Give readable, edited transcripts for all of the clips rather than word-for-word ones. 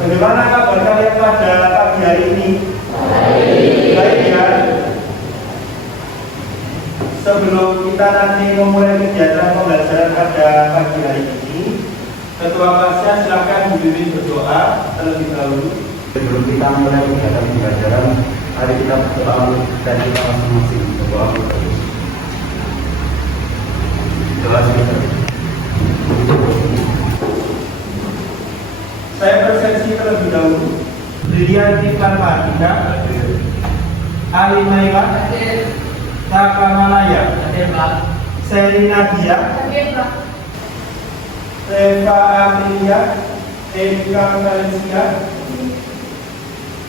Bagaimana kabar kalian pada pagi hari ini? Baik ya. Sebelum kita nanti memulai kegiatan pembelajaran pada pagi hari ini, Ketua kelasnya silakan dibimbing berdoa terlebih dahulu. Sebelum kita mulai kegiatan pembelajaran, mari kita berdoa dan kita masing-masing berdoa terus. Doa sebentar. Saya persepsi terlebih dahulu. Brilian Iklan Martika, Ali Naila, Raka Malaya, Seri Nadia, Reva Amelia, Eka Valencia,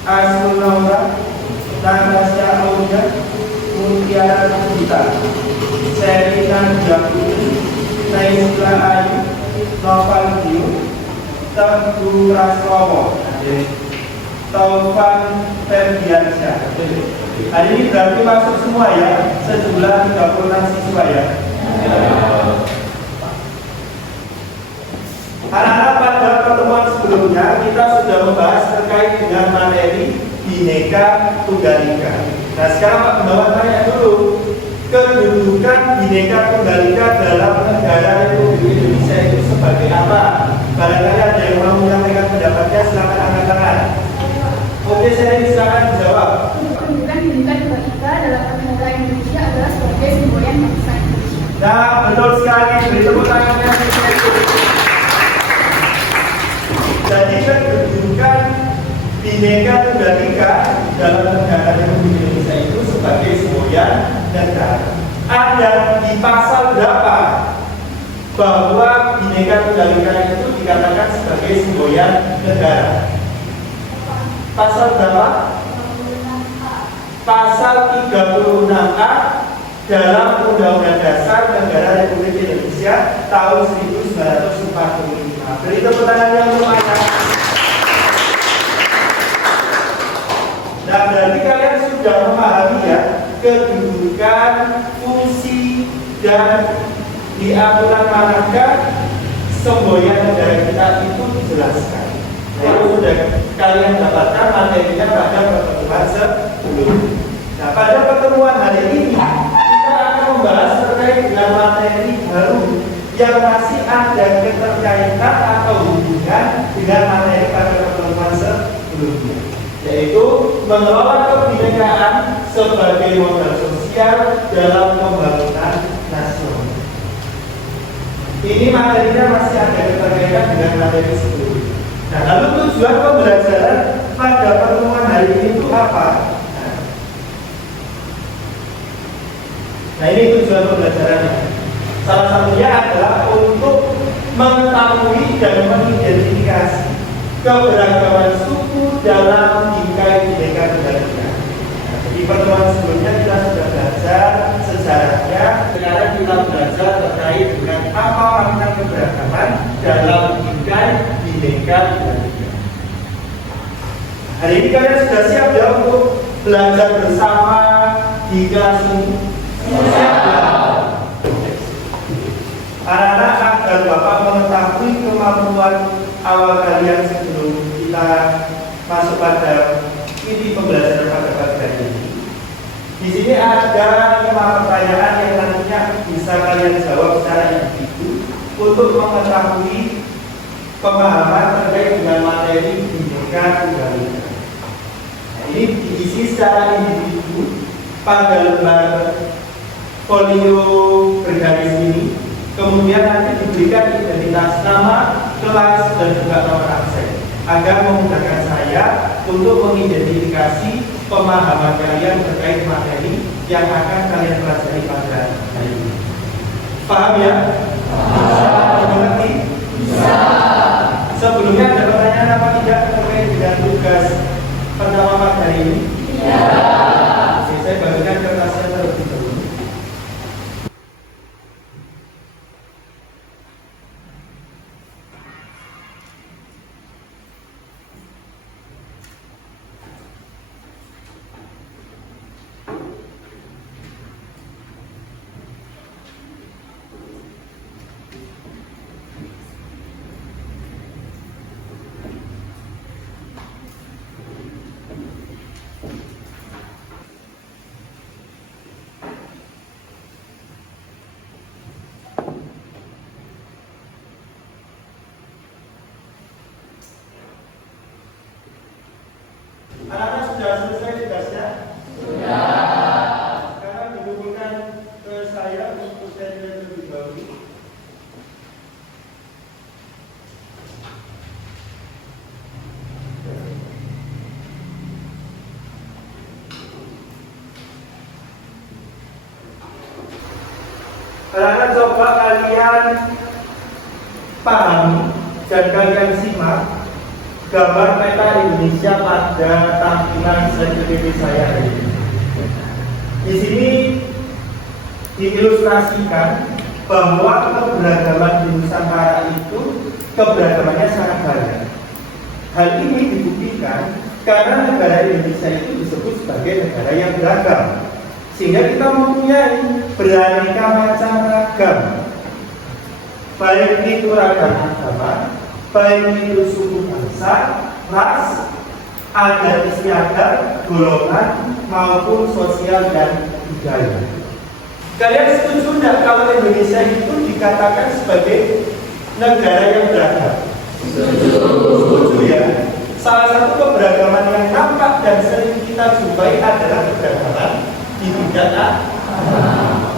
Asul Naura, Natasha Aulia, Mutiara Kita, Seri Nadia Putri, Naisla Ayu, Noval Dio, Teguh Raslowo, Taufan Ferdiansyah. Hari ini berarti masuk semua ya, sejumlah 36 siswa ya. Anak-anak, pada pertemuan sebelumnya kita sudah membahas terkait dengan materi Bhinneka Tunggal Ika. Nah sekarang Pak Gunawan tanya dulu, kedudukan Bhinneka Tunggal Ika dalam negara Republik Indonesia itu sebagai apa? Barangkali ada yang mau menyampaikan pendapatnya, silakan angkat tangan. Oke, saya silakan dijawab. Kedudukan Bhinneka Tunggal Ika dalam negara Indonesia adalah sebagai semboyan bangsa Indonesia. Nah, betul sekali. Beri tepuk tangannya. Jadi kedudukan Bhinneka Tunggal Ika dalam negara Republik Indonesia itu sebagai semboyan negara. Ada di pasal berapa bahwa Bhinneka Tunggal Ika itu dikatakan sebagai semboyan negara? Pasal berapa? Pasal 36A dalam Undang-Undang Dasar Negara Republik Indonesia tahun 1945. Beri tepuk tangan yang lumayan. Nah, berarti kalian sudah memahami ya kedudukan, fungsi, dan di aturan manakah semboyan negara kita itu dijelaskan. Nah, itu sudah kalian dapatkan materinya pada pertemuan sebelumnya. Nah, pada pertemuan hari ini kita akan membahas terkait dengan materi baru yang masih ada keterkaitan atau hubungan dengan materi pada pertemuan sebelumnya, yaitu mengelola kebinekaan sebagai modal sosial dalam pembangunan nasional. Ini materinya masih ada keterkaitan dengan materi sebelumnya. Nah, lalu tujuan pembelajaran pada pertemuan hari ini itu apa? Nah, ini tujuan pembelajarannya. Salah satunya adalah untuk mengetahui dan mengidentifikasi keberagaman suku dalam bingkai Bhinneka Tunggal Ika. Nah, di pertemuan sebelumnya kita sudah belajar sejarahnya. Sekarang kita belajar terkait dengan apa makna keberagaman dalam bingkai Bhinneka Tunggal Ika. Hari ini kalian sudah siap ya untuk belajar bersama di kelas ini? Siap ya? Anak-anak, agar Bapak mengetahui kemampuan awal kalian sebelum kita masuk pada inti pembelajaran pada pagi hari ini. Di sini ada 5 pertanyaan yang nantinya bisa kalian jawab secara individu untuk mengetahui pemahaman terkait dengan materi Bhinneka Tunggal Ika. Nah, ini diisi secara individu pada lembar folio bergaris ini. Kemudian nanti diberikan identitas nama, kelas, dan juga nomor absen agar memudahkan saya untuk mengidentifikasi pemahaman kalian terkait materi yang akan kalian pelajari pada hari ini. Paham ya? Bisa dimengerti? Bisa. Sebelumnya ada pertanyaan apa tidak terkait dengan tugas pertama pada hari ini? Iya. Saya bagikan kertasnya terlebih dahulu. coba kalian pahami dan kalian simak gambar peta Indonesia pada tampilan slide PPT saya ini. Di sini diilustrasikan bahwa keberagaman di Nusantara itu keberagamannya sangat banyak. Hal ini dibuktikan karena negara Indonesia itu disebut sebagai negara yang beragam, sehingga kita mempunyai beraneka macam ragam, baik itu ragam agama, baik itu suku bangsa, ras, adat istiadat, golongan, maupun sosial dan budaya. Kalian setuju tidak kalau Indonesia itu dikatakan sebagai negara yang beragam? Setuju ya. Salah satu keberagaman yang nampak dan sering kita jumpai adalah keberagaman di bidang agama.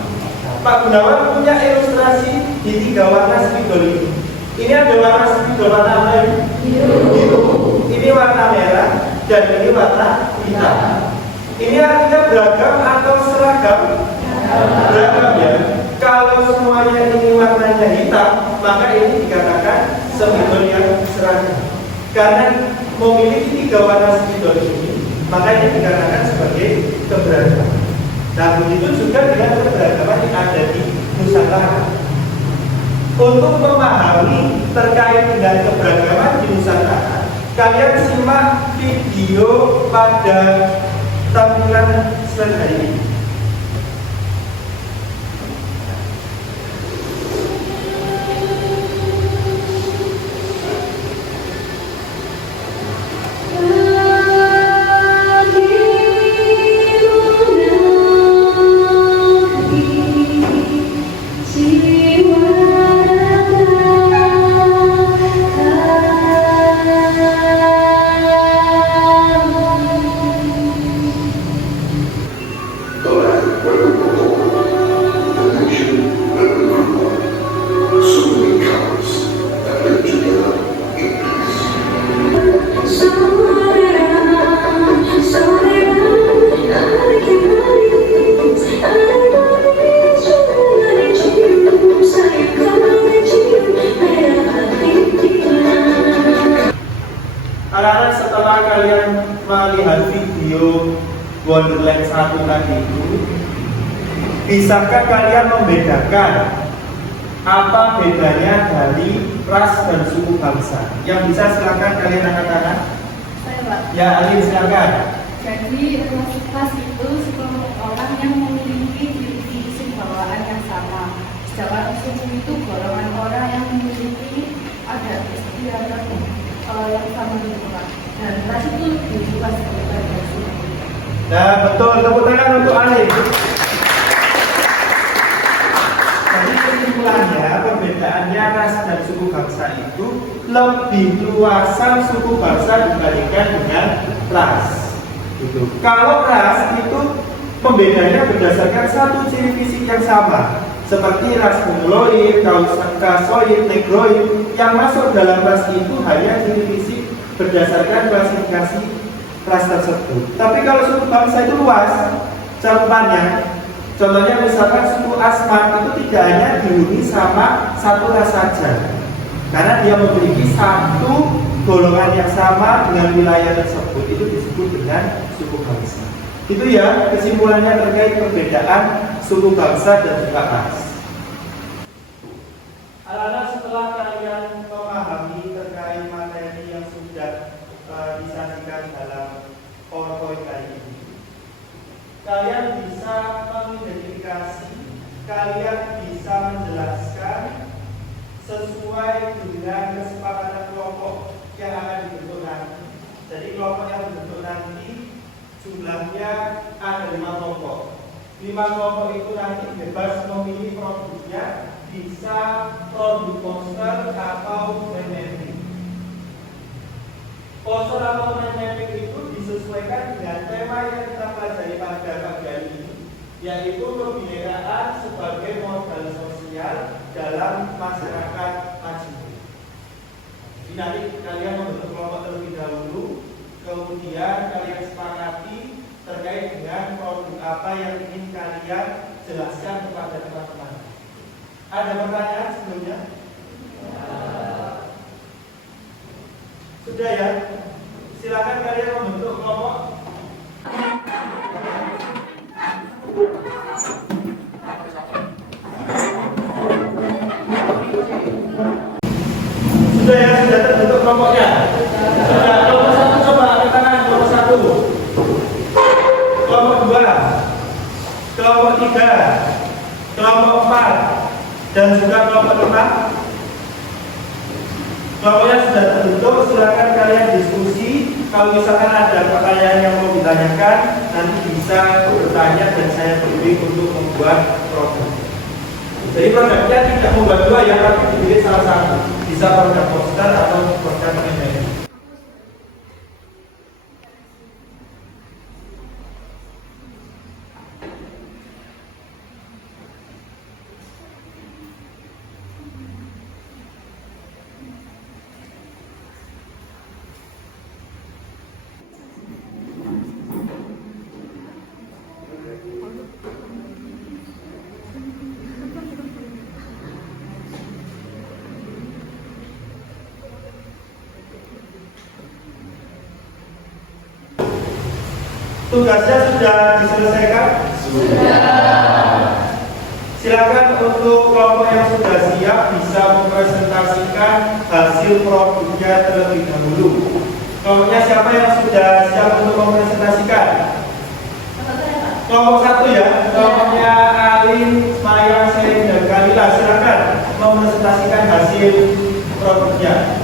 Pak Gunawan punya ilustrasi di 3 warna spidol ini. Ini ada warna spidol warna apa ini? Biru. Ini warna merah dan ini warna hitam. Ini artinya beragam atau seragam? Beragam ya. Kalau semuanya ini warnanya hitam, maka ini dikatakan spidol yang seragam. Karena memiliki 3 warna spidol ini, maka ini dikatakan sebagai keberagaman. Nah, begitu juga dengan keberagaman yang ada di Nusantara. Untuk memahami terkait dengan keberagaman di Nusantara, kalian simak video pada tampilan slide hari ini. Anak-anak, setelah kalian melihat video Wonderland 1 tadi itu, bisakah kalian membedakan apa bedanya dari ras dan suku bangsa? Yang bisa silakan kalian angkat. Saya, Pak. Ya, Alin silakan. Jadi ras itu sekelompok orang yang memiliki ciri-ciri bawaan yang sama. Sedangkan suku itu golongan orang yang memiliki adat istiadat yang sama juga. Dan ras itu dibuat sebagai suku. Nah, betul. Tepuk tangan untuk Alin. Jadi kesimpulannya, perbedaannya ras dan suku bangsa itu lebih luasan suku bangsa dibandingkan dengan ras. Gitu. Kalau ras itu pembedanya berdasarkan satu ciri fisik yang sama, seperti ras mongoloid, kaukasoid, negroid. Yang masuk dalam ras itu hanya ciri fisik berdasarkan klasifikasi ras tersebut. Tapi kalau suku bangsa itu luas cakupannya. Contohnya misalkan suku Asmat itu tidak hanya dihuni sama satu ras saja, karena dia memiliki satu golongan yang sama dengan wilayah tersebut, itu disebut dengan suku bangsa. Itu ya kesimpulannya terkait perbedaan suku bangsa dan juga ras. Anak-anak, setelah kalian memahami terkait materi yang sudah disajikan dalam PowerPoint kali ini, kalian bisa mengidentifikasi, kalian bisa menjelaskan sesuai dengan kesepakatan kelompok yang akan dibentuk nanti. Jadi kelompok yang dibentuk nanti jumlahnya ada 5 kelompok. 5 kelompok itu nanti bebas memilih produknya, bisa produk poster atau magnetic. Poster atau magnetic itu disesuaikan dengan tema yang kita pelajari pada pagi hari ini, yaitu kebinekaan sebagai modal sosial dalam masyarakat maju. Jadi nanti kalian membentuk kelompok terlebih dahulu, kemudian kalian sepakati terkait dengan produk apa yang ingin kalian jelaskan kepada teman-teman. Ada pertanyaan sebelumnya? Sudah ya? Silakan kalian membentuk kelompok. Sudah ya? Sudah terbentuk kelompoknya? Sudah. Kelompok satu coba angkat tangan. Kelompok satu. Kelompok dua. Kelompok tiga. Kelompok empat. Dan juga kelompok lima. Kelompoknya sudah terbentuk. Silakan kalian diskusi. Kalau misalkan ada pertanyaan yang mau ditanyakan, nanti bisa bertanya dan saya bimbing untuk membuat program. Jadi programnya tidak membuat dua ya, tapi dipilih salah satu. Bisa program poster atau program email. Tugasnya sudah diselesaikan? Sudah. Silakan untuk kelompok yang sudah siap bisa mempresentasikan hasil produknya terlebih dahulu. Kelompoknya siapa yang sudah siap untuk mempresentasikan? Kelompok satu ya, kelompoknya Alin, Maya, Selin, dan Kalila. Silakan mempresentasikan hasil produknya.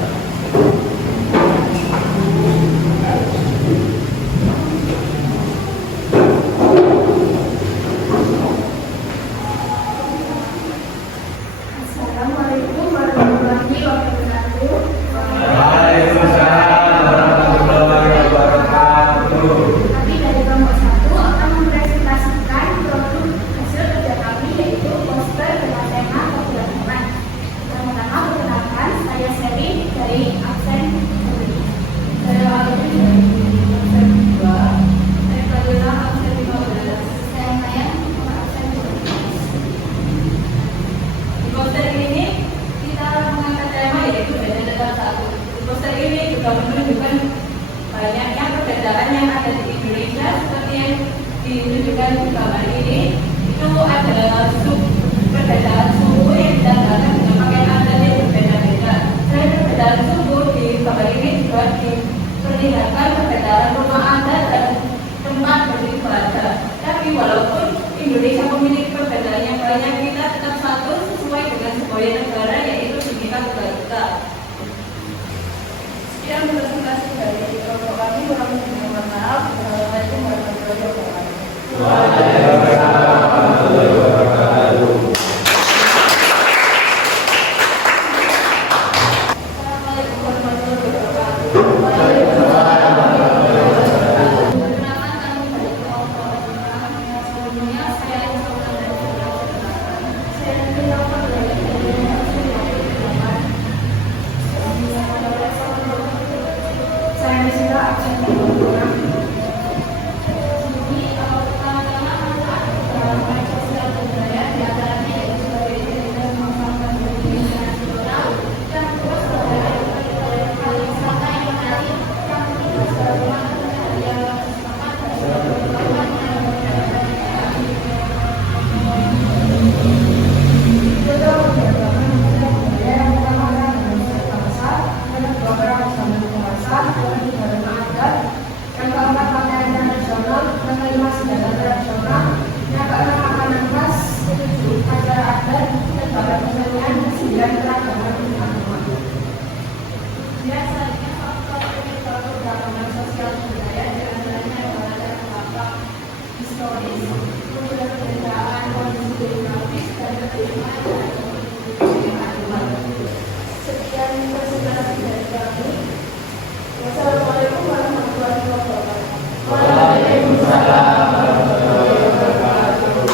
Menunjukkan banyaknya perbedaan yang ada di Indonesia seperti yang ditunjukkan di gambar ini. Itu adalah perbedaan suhu yang ditandai dengan pakaian adat yang berbeda-beda. Selain perbedaan suhu di gambar ini juga diperlihatkan perbedaan rumah adat dan tempat beribadah. Tapi walaupun Indonesia memiliki perbedaan yang banyak, kita tetap satu sesuai dengan sebuah negara, yaitu Bhinneka Tunggal Ika. Yang presentasi dari kelompok kami, kurang lebih mohon maaf. Assalamualaikum warahmatullahi wabarakatuh. Waalaikumsalam warahmatullahi wabarakatuh. Assalamualaikum warahmatullahi wabarakatuh. Perkenalkan kami dari kelompok sebelumnya saya Ismail dari saya dilakukan dari saya disini absen di program. Jadi pertama-tama adalah sosial budaya, di antaranya yaitu sebagai dan memanfaatkan Indonesia nasional, dan terus budaya pariwisata yang menarik, yang kita semua yang sepakat dan melakukan yang keempat pakaian tradisional, yang kelima senjata tradisional, yang keenam makanan khas, ketujuh acara adat, dan bakat kesenian, kesembilan keragaman agama. Biasanya faktor penyebab keragaman sosial budaya di antaranya adalah dampak historis, kemudian perbedaan kondisi geografis, dan ketimpangan agama. Sekian presentasi dari kami. Wassalamualaikum warahmatullahi wabarakatuh. Waalaikumsalam warahmatullahi wabarakatuh.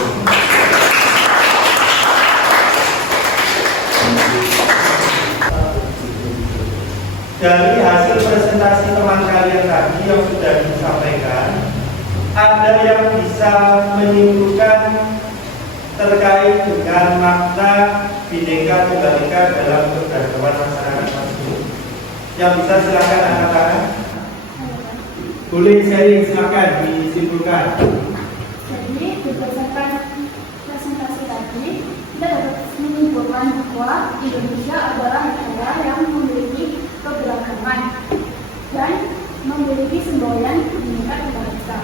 Dari hasil presentasi teman kalian tadi yang sudah disampaikan, ada yang bisa menyimpulkan terkait dengan makna Bhinneka Tunggal Ika dalam keberagaman masyarakat tersebut. Yang bisa silakan angkat tangan. Boleh sharing, silakan disimpulkan. Jadi berdasarkan presentasi tadi, kita dapat menyimpulkan bahwa Indonesia adalah negara yang memiliki keberagaman dan memiliki semboyan Bhinneka Tunggal Ika.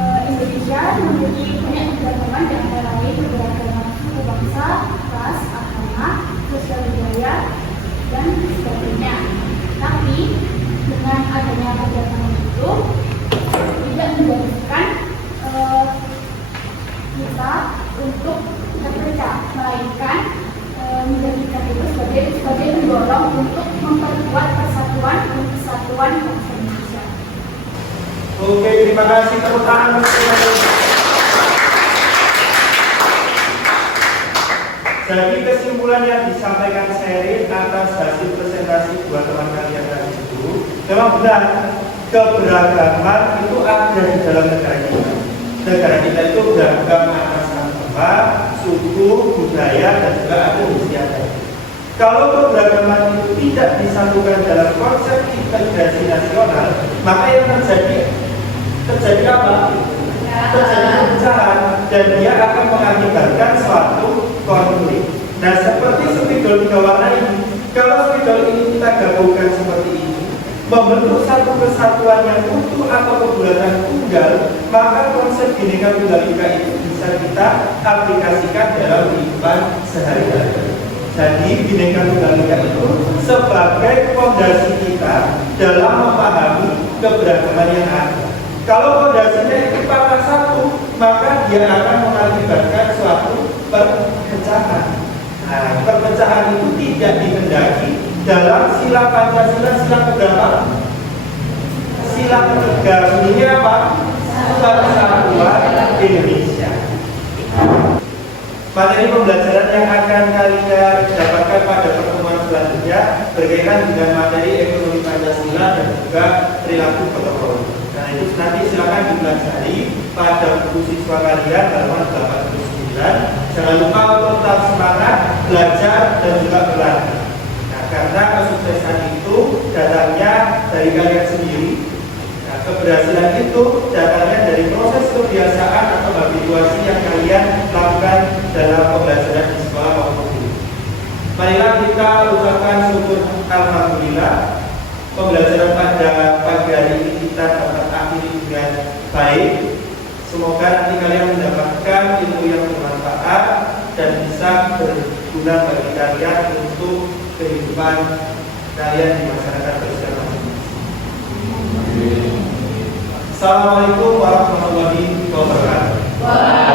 Indonesia memiliki banyak keberagaman di antara lain keberagaman suku bangsa, ras, agama, sosial budaya, dan sebagainya. Tapi dengan adanya keberagaman itu tidak menjadikan kita untuk terpecah, melainkan menjadikan itu sebagai mendorong untuk memperkuat persatuan dan kesatuan bangsa Indonesia. Oke, terima kasih. Tepuk tangan. Jadi kesimpulan yang disampaikan Sherin atas hasil presentasi dua teman kalian tadi itu memang benar, keberagaman itu ada di dalam negara kita. Negara kita itu beragam atas agama, suku, budaya, dan juga ada istiadat. Kalau keberagaman itu tidak disatukan dalam konsep integrasi nasional, maka yang terjadi apa? Terjadi perpecahan, dan dia akan mengakibatkan suatu konflik. Nah, seperti spidol 3 warna ini, kalau spidol ini kita gabungkan seperti ini, membentuk satu kesatuan yang utuh atau kebulatan tunggal, maka konsep Bhinneka Tunggal Ika itu bisa kita aplikasikan dalam kehidupan sehari-hari. Jadi Bhinneka Tunggal Ika itu sebagai fondasi kita dalam memahami keberagaman yang ada. Kalau fondasinya itu patah satu, maka dia akan mengakibatkan suatu perpecahan. Nah, perpecahan itu tidak dikehendaki dalam sila Pancasila, sila keberapa? Sila ketiga. Ini apa? Persatuan Indonesia. Materi pembelajaran yang akan kalian dapatkan pada pertemuan selanjutnya berkaitan dengan materi ekonomi Pancasila dan juga perilaku protokol. Nah, itu nanti silakan dipelajari pada buku siswa kalian halaman 89. Jangan lupa untuk tetap semangat belajar dan juga berlatih. Nah, karena kesuksesan itu datangnya dari kalian sendiri. Nah, keberhasilan itu datangnya dari proses kebiasaan atau habituasi yang kalian lakukan dalam pembelajaran di sekolah maupun di rumah. Marilah kita ucapkan syukur alhamdulillah. Pembelajaran pada pagi hari ini kita dapat akhiri dengan baik. Semoga nanti kalian mendapatkan ilmu yang bermanfaat dan bisa berguna bagi kalian untuk kehidupan kalian di masyarakat bersama. Assalamualaikum warahmatullahi wabarakatuh.